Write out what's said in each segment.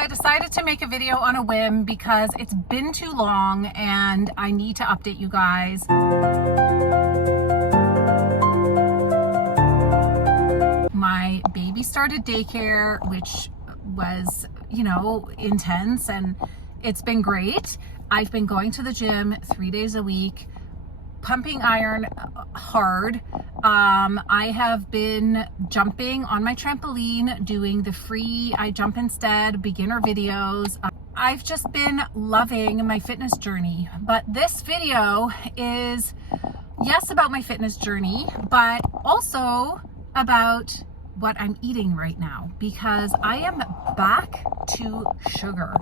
I decided to make a video on a whim because it's been too long and I need to update you guys. My baby started daycare, which was, intense, and it's been great. I've been going to the gym 3 days a week, pumping iron hard. I have been jumping on my trampoline, doing the free I Jump Instead beginner videos. I've just been loving my fitness journey, but this video is, yes, about my fitness journey, but also about what I'm eating right now, because I am back to sugar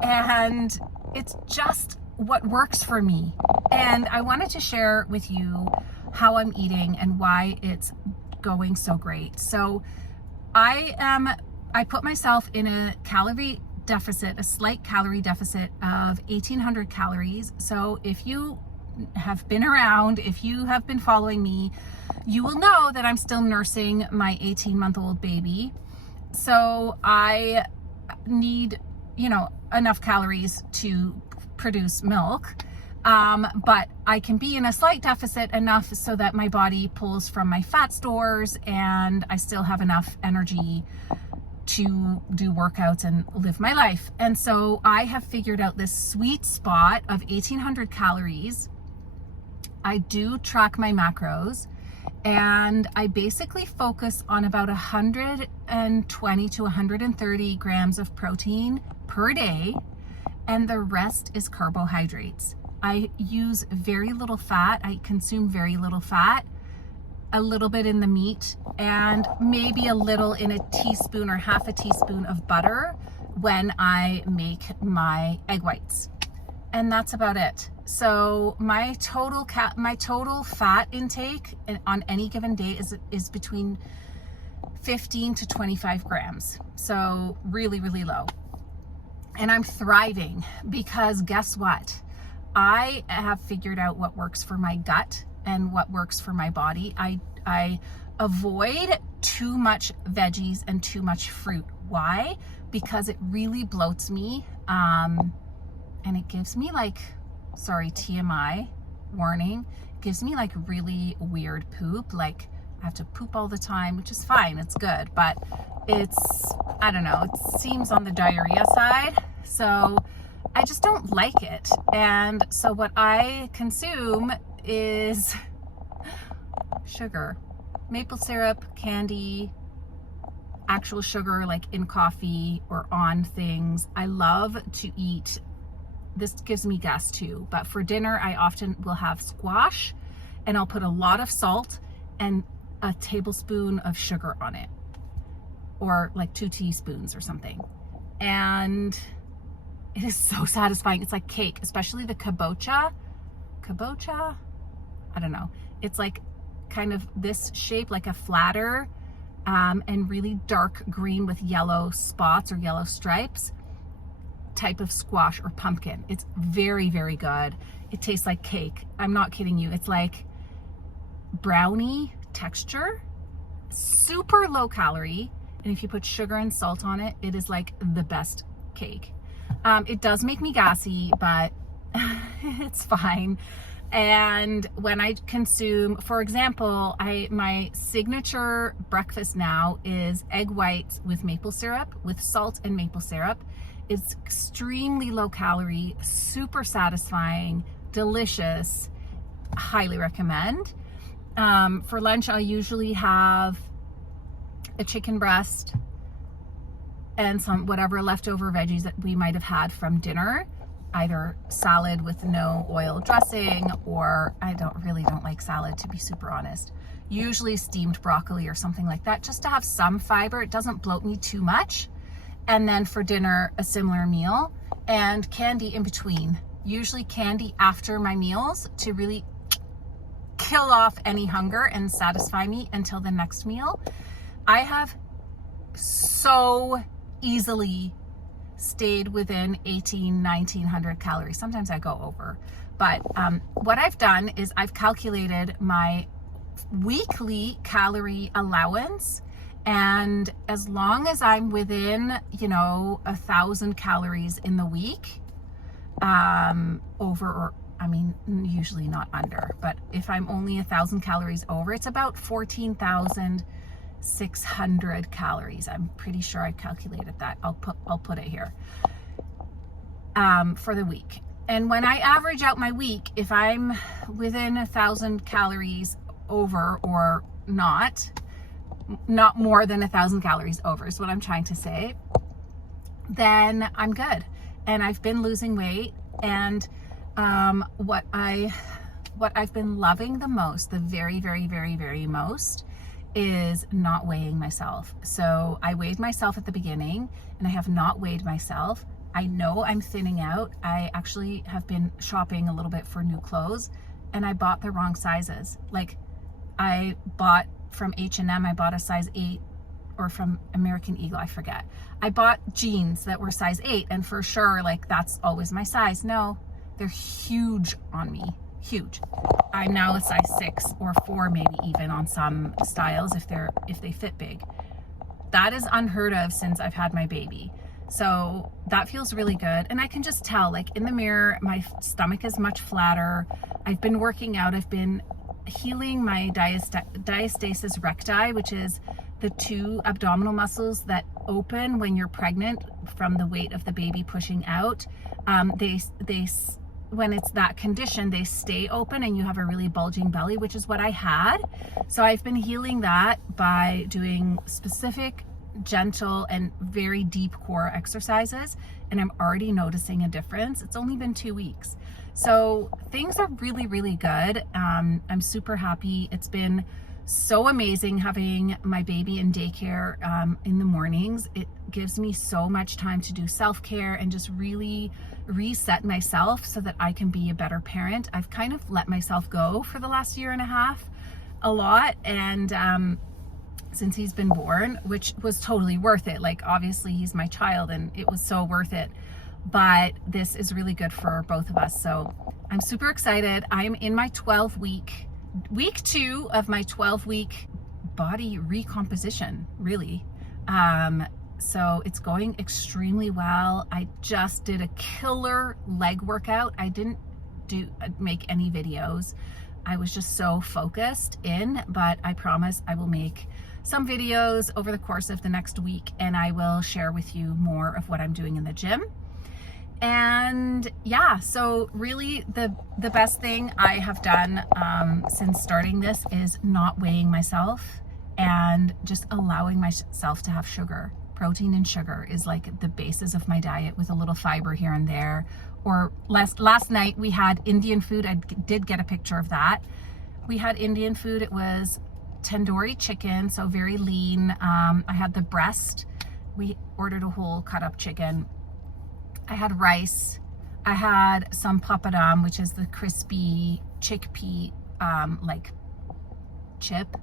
and it's just what works for me. And I wanted to share with you how I'm eating and why it's going so great. So I put myself in a calorie deficit, a slight calorie deficit of 1,800 calories. So if you have been around, if you have been following me, you will know that I'm still nursing my 18-month-old baby. So I need, enough calories to produce milk. But I can be in a slight deficit enough so that my body pulls from my fat stores and I still have enough energy to do workouts and live my life. And so I have figured out this sweet spot of 1,800 calories. I do track my macros and I basically focus on about 120 to 130 grams of protein per day, and the rest is carbohydrates. I use very little fat. I consume very little fat, a little bit in the meat, and maybe a little in a teaspoon or half a teaspoon of butter when I make my egg whites. And that's about it. So my total fat intake on any given day is between 15 to 25 grams. So really, really low. And I'm thriving because guess what? I have figured out what works for my gut and what works for my body. I avoid too much veggies and too much fruit. Why? Because it really bloats me. And it gives me TMI warning, it gives me really weird poop. I have to poop all the time, which is fine. It's good, but I don't know, it seems on the diarrhea side. So I just don't like it. And so what I consume is sugar, maple syrup, candy, actual sugar, like in coffee or on things. I love to eat. This gives me gas too, but for dinner, I often will have squash and I'll put a lot of salt and a tablespoon of sugar on it, or 2 teaspoons or something. And it is so satisfying. It's like cake, especially the kabocha. I don't know. It's kind of this shape, like a flatter, and really dark green with yellow spots or yellow stripes type of squash or pumpkin. It's very, very good. It tastes like cake. I'm not kidding you. It's like brownie texture, super low calorie. And if you put sugar and salt on it, it is like the best cake. It does make me gassy, but it's fine. And when I consume, for example, my signature breakfast now is egg whites with maple syrup, with salt and maple syrup. It's extremely low calorie, super satisfying, delicious, highly recommend. For lunch, I'll usually have a chicken breast and some whatever leftover veggies that we might have had from dinner, either salad with no oil dressing, or I really don't like salad, to be super honest. Usually steamed broccoli or something like that, just to have some fiber. It doesn't bloat me too much. And then for dinner, a similar meal, and candy in between. Usually candy after my meals to really kill off any hunger and satisfy me until the next meal. I have so easily stayed within 1,900 calories. Sometimes I go over, but what I've done is I've calculated my weekly calorie allowance, And as long as I'm within, 1,000 calories in the week, over, or I mean, usually not under, but if I'm only 1,000 calories over, it's about 14,600 calories. I'm pretty sure I calculated that. I'll put it here, for the week. And when I average out my week, if I'm within 1,000 calories over, or not more than 1,000 calories over is what I'm trying to say, then I'm good. And I've been losing weight. And what I've been loving the most, the very, very, very, very most, is not weighing myself. So I weighed myself at the beginning, and I have not weighed myself. I know I'm thinning out. I actually have been shopping a little bit for new clothes, and I bought the wrong sizes. Like, I bought from H&M, I bought a size 8, or from American Eagle, I forget. I bought jeans that were size 8, and for sure, like, that's always my size. No, they're huge on me, huge. I'm now a size 6 or 4, maybe even on some styles if they fit big. That is unheard of since I've had my baby. So that feels really good. And I can just tell, like, in the mirror, my stomach is much flatter. I've been working out. I've been healing my diastasis recti, which is the 2 abdominal muscles that open when you're pregnant from the weight of the baby pushing out. When it's that condition, they stay open and you have a really bulging belly, which is what I had. So I've been healing that by doing specific, gentle, and very deep core exercises, and I'm already noticing a difference. It's only been 2 weeks. So things are really, really good. I'm super happy. It's been so amazing having my baby in daycare in the mornings. It gives me so much time to do self-care and just really reset myself so that I can be a better parent. I've kind of let myself go for the last 1.5 years a lot, and since he's been born, which was totally worth it. Like, obviously he's my child and it was so worth it, but this is really good for both of us. So I'm super excited. I'm in my week 2 of my 12-week body recomposition, really. So it's going extremely well. I just did a killer leg workout. I didn't make any videos. I was just so focused in, but I promise I will make some videos over the course of the next week, and I will share with you more of what I'm doing in the gym. And yeah, so really the best thing I have done since starting this is not weighing myself and just allowing myself to have sugar. Protein and sugar is like the basis of my diet, with a little fiber here and there. Or last night we had Indian food. I did get a picture of that. We had Indian food. It was tandoori chicken, so very lean. I had the breast. We ordered a whole cut up chicken. I had rice. I had some papadum, which is the crispy chickpea like chip.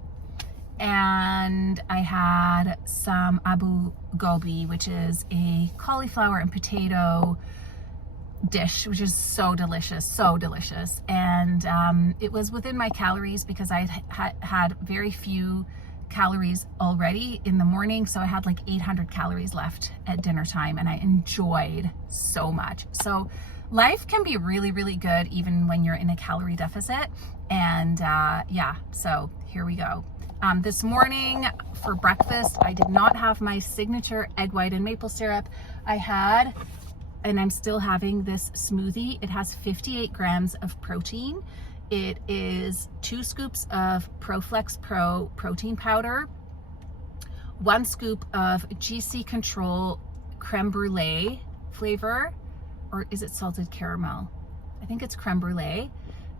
And I had some abu gobi, which is a cauliflower and potato dish, which is so delicious, so delicious. And it was within my calories because I had very few calories already in the morning, so I had like 800 calories left at dinner time, and I enjoyed so much. So life can be really, really good even when you're in a calorie deficit. And yeah, so here we go. This morning for breakfast, I did not have my signature egg white and maple syrup. I had, and I'm still having, this smoothie. It has 58 grams of protein. It is 2 scoops of ProFlex Pro protein powder, 1 scoop of GC Control creme brulee flavor, or is it salted caramel? I think it's creme brulee,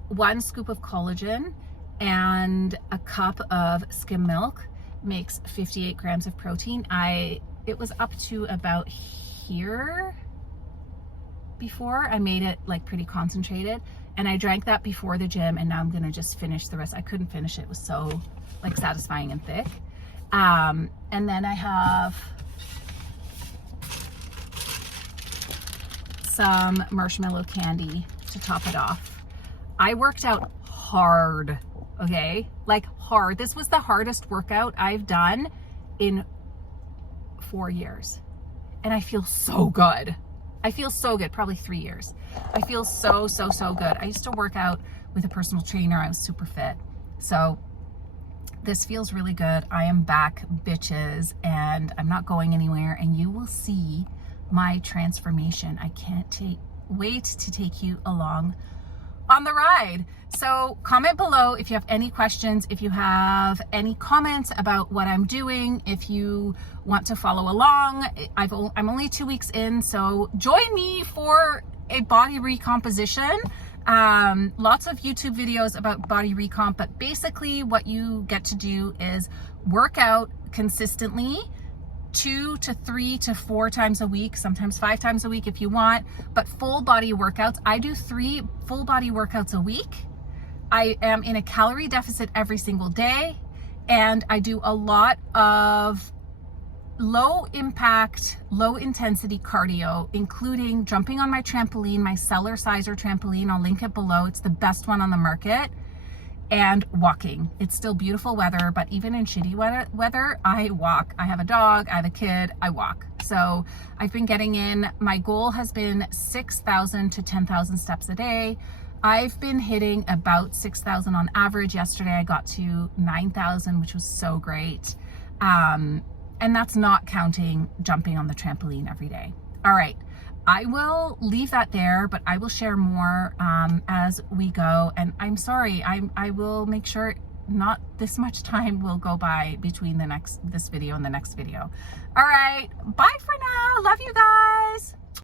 1 scoop of collagen, and a cup of skim milk makes 58 grams of protein. It was up to about here before. I made it like pretty concentrated, and I drank that before the gym, and now I'm gonna just finish the rest. I couldn't finish it. It was so like satisfying and thick. And then I have some marshmallow candy to top it off. I worked out hard, okay? Like hard. This was the hardest workout I've done in 4 years. And I feel so good. I feel so good, probably 3 years. I feel so good. I used to work out with a personal trainer. I was super fit. So this feels really good. I am back, bitches, and I'm not going anywhere, and you will see my transformation. I can't wait to take you along on the ride. So comment below if you have any questions, if you have any comments about what I'm doing, if you want to follow along. I'm only 2 weeks in, so join me for a body recomposition. Lots of YouTube videos about body recomp, but basically what you get to do is work out consistently 2 to 3 to 4 times a week, sometimes 5 times a week if you want, but full body workouts. I do 3 full body workouts a week. I am in a calorie deficit every single day, and I do a lot of low impact, low intensity cardio, including jumping on my trampoline, my Cellerciser trampoline. I'll link it below. It's the best one on the market. And walking. It's still beautiful weather, but even in shitty weather, I walk. I have a dog, I have a kid, I walk. So I've been getting in, my goal has been 6,000 to 10,000 steps a day. I've been hitting about 6,000 on average. Yesterday I got to 9,000, which was so great. And that's not counting jumping on the trampoline every day. All right. I will leave that there, but I will share more as we go. And I'm sorry, I will make sure not this much time will go by between this video and the next video. All right, bye for now. Love you guys.